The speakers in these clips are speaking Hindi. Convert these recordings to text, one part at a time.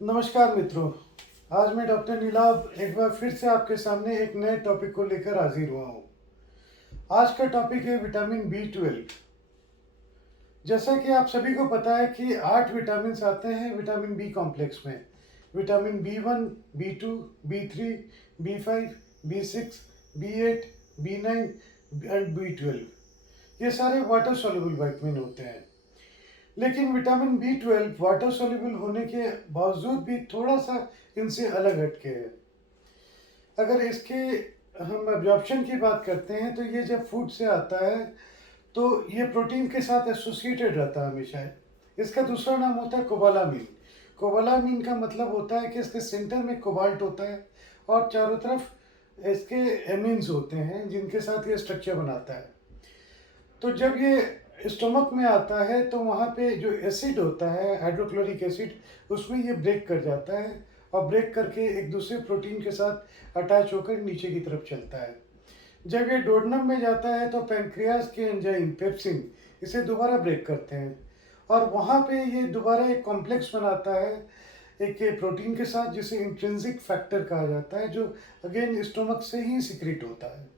नमस्कार मित्रों। आज मैं डॉक्टर नीलाभ एक बार फिर से आपके सामने एक नए टॉपिक को लेकर हाजिर हुआ हूँ। आज का टॉपिक है विटामिन B12। जैसा कि आप सभी को पता है कि 8 विटामिन आते हैं विटामिन बी कॉम्प्लेक्स में। Vitamin B1, B2, B3, B5, B6, B8, B9 and B12। ये सारे वाटर सॉल्युबल विटामिन होते हैं। लेकिन विटामिन B12 वाटर सॉल्युबल होने के बावजूद भी थोड़ा सा इनसे अलग हटके है। अगर इसके हम एब्जॉर्प्शन की बात करते हैं तो ये जब फूड से आता है तो ये प्रोटीन के साथ एसोसिएटेड रहता है हमेशा। इसका दूसरा नाम होता है कोबालामीन। कोबालामीन का मतलब होता है कि इसके सेंटर में कोबाल्ट होता है और चारों तरफ इसके एमीन्स होते हैं जिनके साथ ये स्ट्रक्चर बनाता है। तो जब ये स्टमक में आता है तो वहाँ पे जो एसिड होता है हाइड्रोक्लोरिक एसिड, उसमें ये ब्रेक कर जाता है और ब्रेक करके एक दूसरे प्रोटीन के साथ अटैच होकर नीचे की तरफ चलता है। जब ये डोडनम में जाता है तो पैंक्रियाज के एंजाइम पेप्सिन इसे दोबारा ब्रेक करते हैं और वहाँ पे ये दोबारा एक कॉम्प्लेक्स बनाता है एक प्रोटीन के साथ जिसे इंट्रिंसिक फैक्टर कहा जाता है, जो अगेन स्टोमक से ही सिक्रेट होता है।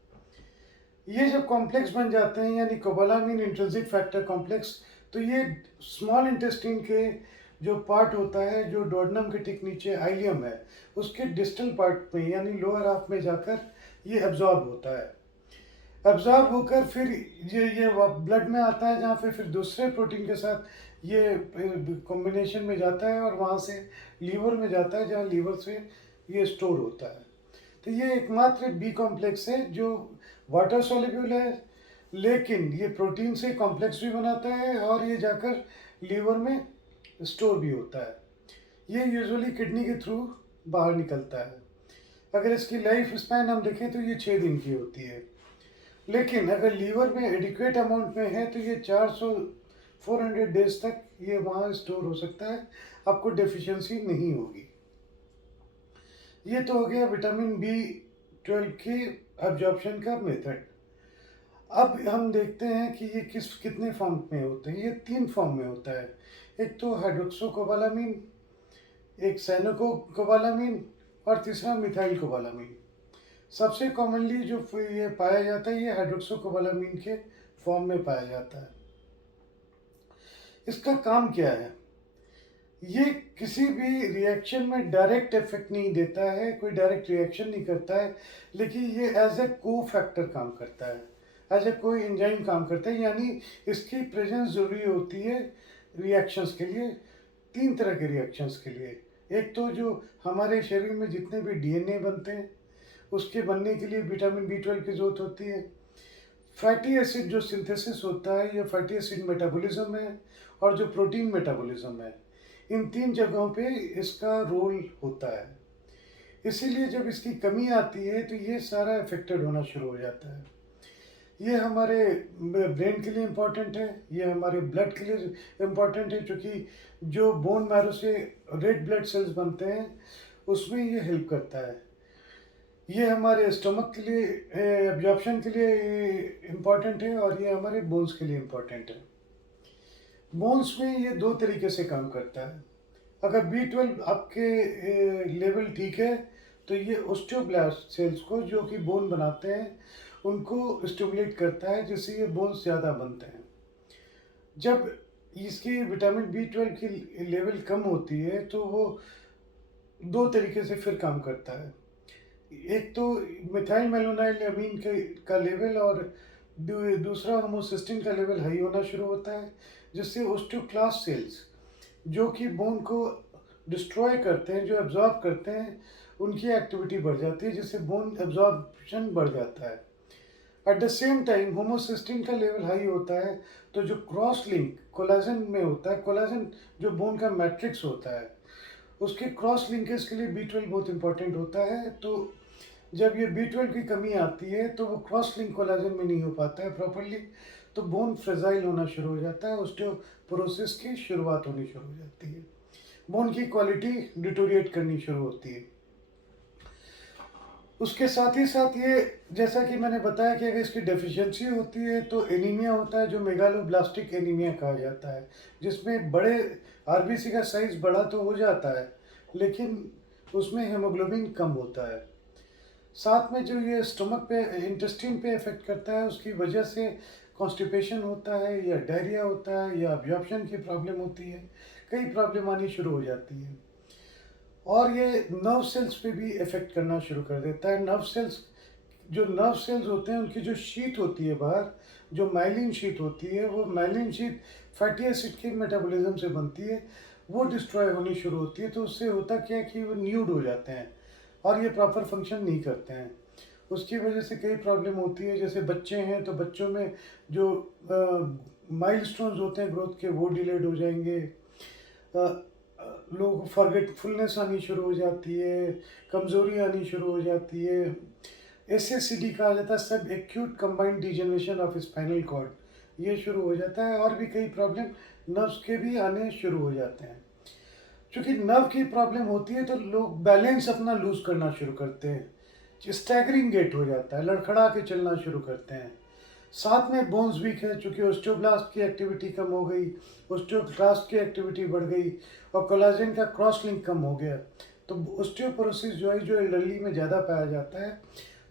ये जब कॉम्प्लेक्स बन जाते हैं यानी कोबालामिन इंट्रिंसिक फैक्टर कॉम्प्लेक्स, तो ये स्मॉल इंटेस्टाइन के जो पार्ट होता है जो डोडनम के ठीक नीचे आइलियम है उसके डिस्टल पार्ट में यानी लोअर हाफ में जाकर ये एब्जॉर्ब होता है। एब्जॉर्ब होकर फिर ये ब्लड में आता है जहाँ पे फिर दूसरे प्रोटीन के साथ ये कॉम्बिनेशन में जाता है और वहाँ से लीवर में जाता है जहाँ लीवर से ये स्टोर होता है। तो ये एकमात्र बी कॉम्प्लेक्स है जो वाटर सॉल्युबल है, लेकिन ये प्रोटीन से कॉम्प्लेक्स भी बनाता है और ये जाकर लीवर में स्टोर भी होता है। ये यूजुअली किडनी के थ्रू बाहर निकलता है। अगर इसकी लाइफ स्पैन हम देखें तो ये 6 दिन की होती है, लेकिन अगर लीवर में एडिक्वेट अमाउंट में है तो ये 400-400 डेज तक ये वहाँ स्टोर हो सकता है, आपको डेफिशिएंसी नहीं होगी। ये तो हो गया विटामिन B12 की एब्जॉर्प्शन का मेथड। अब हम देखते हैं कि ये कितने फॉर्म में होते हैं। ये 3 फॉर्म में होता है। एक तो हाइड्रोक्सोकोबालामीन, एक साइनोकोबालामीन और तीसरा मिथाइल कोबालामीन। सबसे कॉमनली जो ये पाया जाता है ये हाइड्रोक्सोकोबालामीन के फॉर्म में पाया जाता है। इसका काम क्या है? ये किसी भी रिएक्शन में डायरेक्ट इफेक्ट नहीं देता है, कोई डायरेक्ट रिएक्शन नहीं करता है, लेकिन ये एज ए को फैक्टर काम करता है, एज ए कोई एंजाइम काम करता है। यानी इसकी प्रेजेंस ज़रूरी होती है रिएक्शंस के लिए, 3 तरह के रिएक्शंस के लिए। एक तो जो हमारे शरीर में जितने भी डीएनए बनते हैं उसके बनने के लिए विटामिन B12 की ज़रूरत होती है। फैटी एसिड जो सिंथेसिस होता है, ये फैटी एसिड मेटाबॉलिज्म है, और जो प्रोटीन मेटाबॉलिज्म है, इन 3 जगहों पे इसका रोल होता है। इसीलिए जब इसकी कमी आती है तो ये सारा अफेक्टेड होना शुरू हो जाता है। ये हमारे ब्रेन के लिए इम्पॉर्टेंट है, ये हमारे ब्लड के लिए इम्पॉर्टेंट है, क्योंकि जो बोन मैरो से रेड ब्लड सेल्स बनते हैं उसमें ये हेल्प करता है। ये हमारे स्टमक के लिए एब्जॉर्प्शन के लिए इम्पॉर्टेंट है और ये हमारे बोन्स के लिए इम्पॉर्टेंट है। बोन्स में ये 2 तरीके से काम करता है। अगर B12 आपके लेवल ठीक है तो ये ऑस्टियोब्लास्ट सेल्स को जो कि बोन बनाते हैं उनको स्टिमुलेट करता है, जिससे ये बोन्स ज़्यादा बनते हैं। जब इसकी विटामिन B12 की लेवल कम होती है तो वो 2 तरीके से फिर काम करता है। एक तो मिथाइल मेलोनाइल अमीन के का लेवल और दूसरा होमोसिस्टिन का लेवल हाई होना शुरू होता है, जिससे ओस्टियोक्लास्ट सेल्स जो कि बोन को डिस्ट्रॉय करते हैं, जो एब्जॉर्ब करते हैं, उनकी एक्टिविटी बढ़ जाती है, जिससे बोन एब्जॉर्प्शन बढ़ जाता है। At the same time homocysteine का लेवल हाई होता है तो जो क्रॉस लिंक कोलाजन में होता है, कोलाजन जो बोन का मैट्रिक्स होता है, उसके क्रॉस लिंकेज के लिए B12 बहुत इंपॉर्टेंट होता है। तो जब ये B12 की कमी आती है तो वो क्रॉस लिंक कोलाजन में नहीं हो पाता है प्रॉपरली, तो बोन फ्रेजाइल होना शुरू हो जाता है, ऑस्टियोपोरोसिस की शुरुआत होनी शुरू हो जाती है, बोन की क्वालिटी डिटोरिएट करनी शुरू होती है। उसके साथ ही साथ ये, जैसा कि मैंने बताया कि अगर इसकी डेफिशिएंसी होती है तो एनीमिया होता है, जो मेगालोब्लास्टिक एनीमिया कहा जाता है, जिसमें बड़े आरबीसी का साइज बड़ा तो हो जाता है लेकिन उसमें हेमोग्लोबिन कम होता है। साथ में जो ये स्टमक पे इंटेस्टाइन पे इफ़ेक्ट करता है, उसकी वजह से कॉन्स्टिपेशन होता है या डायरिया होता है या अब्जॉर्प्शन की प्रॉब्लम होती है, कई प्रॉब्लम आनी शुरू हो जाती है। और ये नर्व सेल्स पे भी इफ़ेक्ट करना शुरू कर देता है। नर्व सेल्स होते हैं, उनकी जो शीट होती है बाहर, जो माइलिन शीट होती है, वो माइलिन शीट फैटी एसिड के मेटाबॉलिज्म से बनती है, वो डिस्ट्रॉय होनी शुरू होती है। तो उससे होता क्या है कि वो न्यूड हो जाते हैं और ये प्रॉपर फंक्शन नहीं करते हैं। उसकी वजह से कई प्रॉब्लम होती है। जैसे बच्चे हैं तो बच्चों में जो माइलस्टोन्स होते हैं ग्रोथ के, वो डिलेड हो जाएंगे। लोगों को फॉरगेटफुलनेस आनी शुरू हो जाती है, कमज़ोरी आनी शुरू हो जाती है। SACD कहा जाता है, subacute combined degeneration of spinal cord, ये शुरू हो जाता है। और भी कई प्रॉब्लम नर्व्स के भी आने शुरू हो जाते हैं। क्योंकि नर्व की प्रॉब्लम होती है तो लोग बैलेंस अपना लूज करना शुरू करते हैं, स्टैगरिंग गेट हो जाता है, लड़खड़ा के चलना शुरू करते हैं। साथ में बोन्स वीक है, चूँकि ऑस्टियोब्लास्ट की एक्टिविटी कम हो गई, ऑस्टियोक्लास्ट की एक्टिविटी बढ़ गई और कोलाजन का क्रॉस लिंक कम हो गया। तो ऑस्टियोपोरोसिस जो है, जो एल्डरली में ज़्यादा पाया जाता है,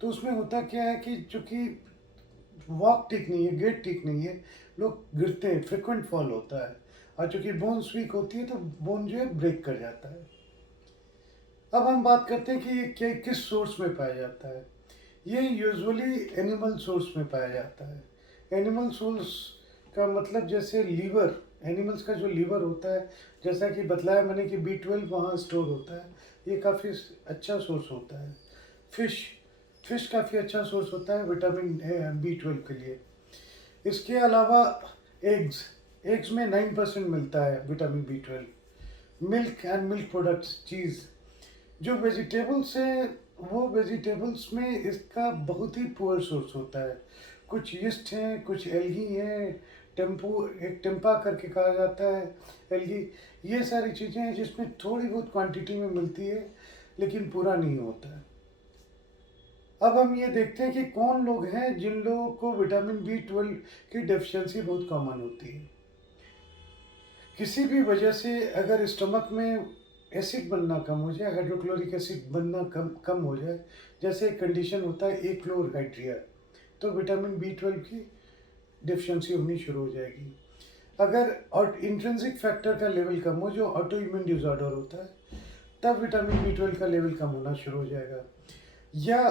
तो उसमें होता क्या है कि चूँकि वॉक ठीक नहीं है, गेट ठीक नहीं है, लोग गिरते हैं, फ्रिक्वेंट फॉल होता है। और चूँकि बोन्स वीक होती है तो बोन जो है ब्रेक कर जाता है। अब हम बात करते हैं कि ये किस सोर्स में पाया जाता है। ये यूजुअली एनिमल सोर्स में पाया जाता है। एनिमल सोर्स का मतलब जैसे लीवर, एनिमल्स का जो लीवर होता है, जैसा कि बतलाया मैंने कि B12 वहाँ स्टोर होता है, ये काफ़ी अच्छा सोर्स होता है। फिश काफ़ी अच्छा सोर्स होता है विटामिन B12 के लिए। इसके अलावा एग्स में 9% मिलता है vitamin B12। Milk and milk products, cheese, जो वेजिटेबल्स हैं, वो वेजिटेबल्स में इसका बहुत ही पुअर सोर्स होता है। कुछ यीस्ट हैं, कुछ एल्गी हैं, टेम्पा करके कहा जाता है एल्गी। ये सारी चीज़ें हैं जिसमें थोड़ी बहुत क्वांटिटी में मिलती है, लेकिन पूरा नहीं होता है। अब हम ये देखते हैं कि कौन लोग हैं जिन लोगों को विटामिन B12 की डेफिशिएंसी बहुत कॉमन होती है। किसी भी वजह से अगर स्टमक में एसिड बनना कम हो जाए, हाइड्रोक्लोरिक एसिड बनना कम हो जाए, जैसे एक कंडीशन होता है एक्लोरहाइड्रिया, तो विटामिन B12 की डेफिशिएंसी होनी शुरू हो जाएगी। अगर और इंट्रिंसिक फैक्टर का लेवल कम हो, जो ऑटो इम्यून डिसऑर्डर होता है, तब विटामिन B12 का लेवल कम होना शुरू हो जाएगा। या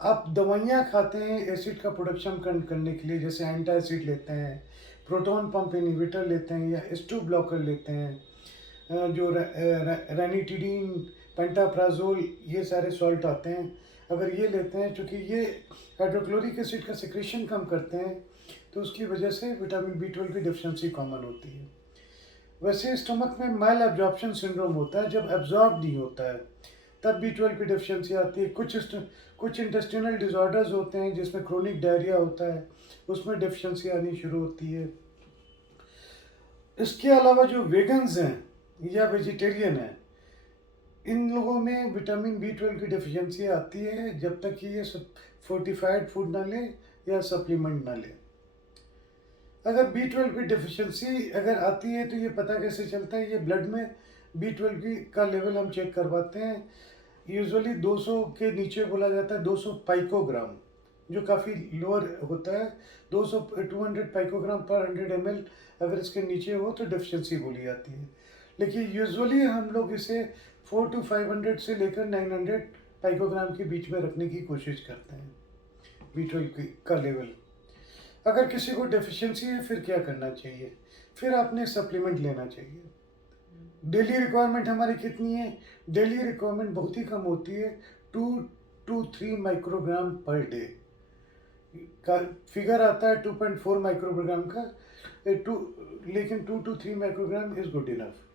आप दवाइयाँ खाते हैं एसिड का प्रोडक्शन कम करने के लिए, जैसे एंटासिड लेते हैं, प्रोटॉन पंप इनहिबिटर लेते हैं, या S2 ब्लॉकर लेते हैं, जो रैनिटिडीन, पेंटाप्राजोल, ये सारे सॉल्ट आते हैं। अगर ये लेते हैं, चूँकि ये हाइड्रोक्लोरिक एसिड का सिक्रेशन कम करते हैं, तो उसकी वजह से विटामिन B12 की डेफिशिएंसी कॉमन होती है। वैसे स्टमक में माइल एब्जॉर्प्शन सिंड्रोम होता है, जब एब्जॉर्ब नहीं होता है तब B12 की डेफिशिएंसी आती है। कुछ इंटेस्टिनल डिसऑर्डर्स होते हैं जिसमें क्रोनिक डायरिया होता है, उसमें डेफिशिएंसी आनी शुरू होती है। इसके अलावा जो वेगन्स हैं या वेजिटेरियन हैं, इन लोगों में विटामिन B12 की डेफिशिएंसी आती है जब तक कि ये सब फोर्टिफाइड फूड ना ले या सप्लीमेंट ना ले। अगर B12 की डेफिशिएंसी अगर आती है तो ये पता कैसे चलता है? ये ब्लड में B12 का लेवल हम चेक करवाते हैं। यूजुअली 200 के नीचे बोला जाता है, 200 पाइकोग्राम, जो काफ़ी लोअर होता है। 200 पाइकोग्राम पर 100 ml अगर इसके नीचे हो तो डेफिशिएंसी बोली जाती है। लेकिन यूजुअली हम लोग इसे 400 to 500 से लेकर 900 पाइकोग्राम के बीच में रखने की कोशिश करते हैं B12 का लेवल। अगर किसी को डेफिशिएंसी है फिर क्या करना चाहिए? फिर आपने सप्लीमेंट लेना चाहिए। डेली रिक्वायरमेंट हमारी कितनी है? डेली रिक्वायरमेंट बहुत ही कम होती है, 2 to 3 माइक्रोग्राम पर डे का फिगर आता है, 2.4 माइक्रोग्राम का, लेकिन 2 to 3 microgram is good enough.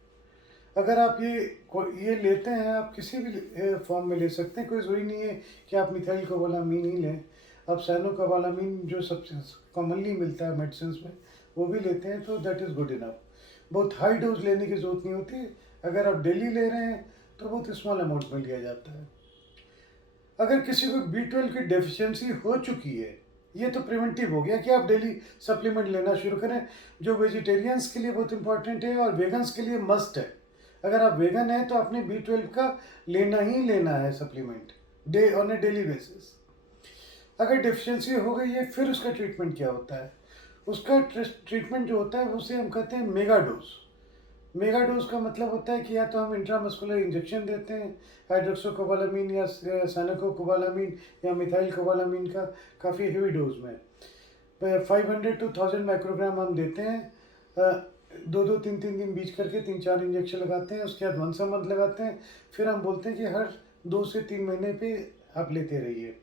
अगर आप ये लेते हैं, आप किसी भी फॉर्म में ले सकते हैं, कोई ज़रूरी नहीं है कि आप मिथाइल कोबालामीन ही लें। आप साइनोकोबालामीन जो सबसे कॉमनली मिलता है मेडिसिन में, वो भी लेते हैं, तो दैट इज़ गुड इनफ। बहुत हाई डोज लेने की ज़रूरत नहीं होती। अगर आप डेली ले रहे हैं तो बहुत स्मॉल अमाउंट में लिया जाता है। अगर किसी को B12 की डेफिशिएंसी हो चुकी है, ये तो प्रिवेंटिव हो गया कि आप डेली सप्लीमेंट लेना शुरू करें, जो वेजिटेरियंस के लिए बहुत इंपॉर्टेंट है और वेगन्स के लिए मस्ट है। अगर आप वेगन हैं तो आपने B12 का लेना ही लेना है supplement day on A daily basis. अगर डिफिशिएंसी हो गई है फिर उसका ट्रीटमेंट क्या होता है? उसका ट्रीटमेंट जो होता है उसे हम कहते हैं मेगा डोज। मेगा डोज का मतलब होता है कि या तो हम इंट्रामस्कुलर इंजेक्शन देते हैं हाइड्रोक्सोकोबालामीन या साइनोकोबालामीन या मिथाइल कोबालामीन का काफ़ी हेवी डोज में 500 to 1000 माइक्रोग्राम हम देते हैं। दो दो तीन तीन दिन बीच करके 3-4 इंजेक्शन लगाते हैं, उसके बाद वंस अ मंथ लगाते हैं। फिर हम बोलते हैं कि हर 2 से 3 महीने पे आप लेते रहिए।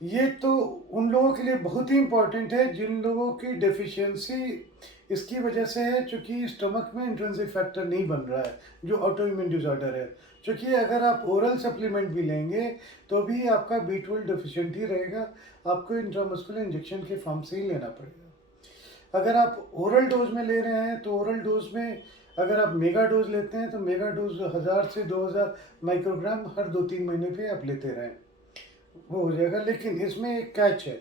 ये तो उन लोगों के लिए बहुत ही इम्पोर्टेंट है जिन लोगों की डेफिशिएंसी इसकी वजह से है क्योंकि स्टमक में इंट्रिंसिक फैक्टर नहीं बन रहा है, जो ऑटो इम्यून डिसऑर्डर है। क्योंकि अगर आप ओरल सप्लीमेंट भी लेंगे तो भी आपका B12 डेफिशिएंट ही रहेगा, आपको इंट्रामस्कुलर इंजेक्शन के फॉर्म से ही लेना पड़ेगा। अगर आप ओरल डोज में ले रहे हैं तो ओरल डोज में अगर आप मेगा डोज लेते हैं तो मेगा डोज 1000 से 2000 माइक्रोग्राम हर 2-3 महीने पे आप लेते रहें, वो हो जाएगा। लेकिन इसमें एक कैच है।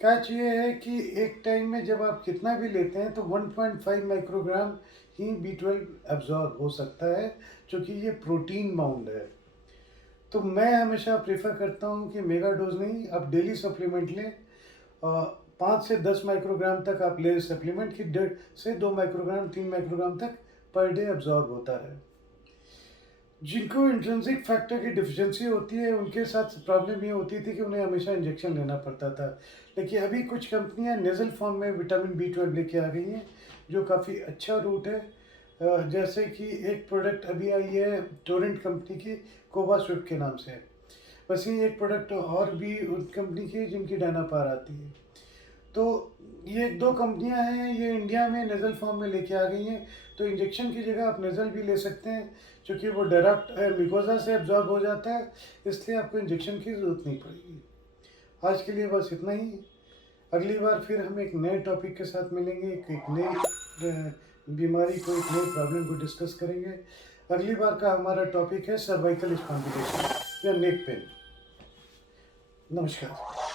कैच ये है कि एक टाइम में जब आप कितना भी लेते हैं तो 1.5 माइक्रोग्राम ही B12 एब्जॉर्ब हो सकता है, क्योंकि ये प्रोटीन बाउंड है। तो मैं हमेशा प्रेफर करता हूँ कि मेगा डोज नहीं, आप डेली सप्लीमेंट लें। 5 से 10 माइक्रोग्राम तक आप ले सप्लीमेंट की 1.5 से 2 माइक्रोग्राम 3 माइक्रोग्राम तक पर डे एब्जॉर्ब होता है। जिनको इंट्रिंसिक फैक्टर की डिफिशिएंसी होती है उनके साथ प्रॉब्लम ये होती थी कि उन्हें हमेशा इंजेक्शन लेना पड़ता था। लेकिन अभी कुछ कंपनियां नेज़ल फॉर्म में विटामिन B12 लेके आ गई हैं, जो काफ़ी अच्छा रूट है। जैसे कि एक प्रोडक्ट अभी आई है टोरेंट कंपनी की, कोवा स्विफ्ट के नाम से। वैसे ही एक प्रोडक्ट और भी उन कंपनी की है जिनकी डायनापार आती है। तो ये 2 कंपनियां हैं, ये इंडिया में नेज़ल फॉर्म में लेके आ गई हैं। तो इंजेक्शन की जगह आप नेज़ल भी ले सकते हैं, क्योंकि वो डायरेक्ट मिकोजा से एब्जॉर्ब हो जाता है, इसलिए आपको इंजेक्शन की ज़रूरत नहीं पड़ेगी। आज के लिए बस इतना ही। अगली बार फिर हम एक नए टॉपिक के साथ मिलेंगे, एक नई बीमारी को, एक नई प्रॉब्लम को डिस्कस करेंगे। अगली बार का हमारा टॉपिक है सर्वाइकल स्पॉन्डिलोसिस या नेक पेन। नमस्कार।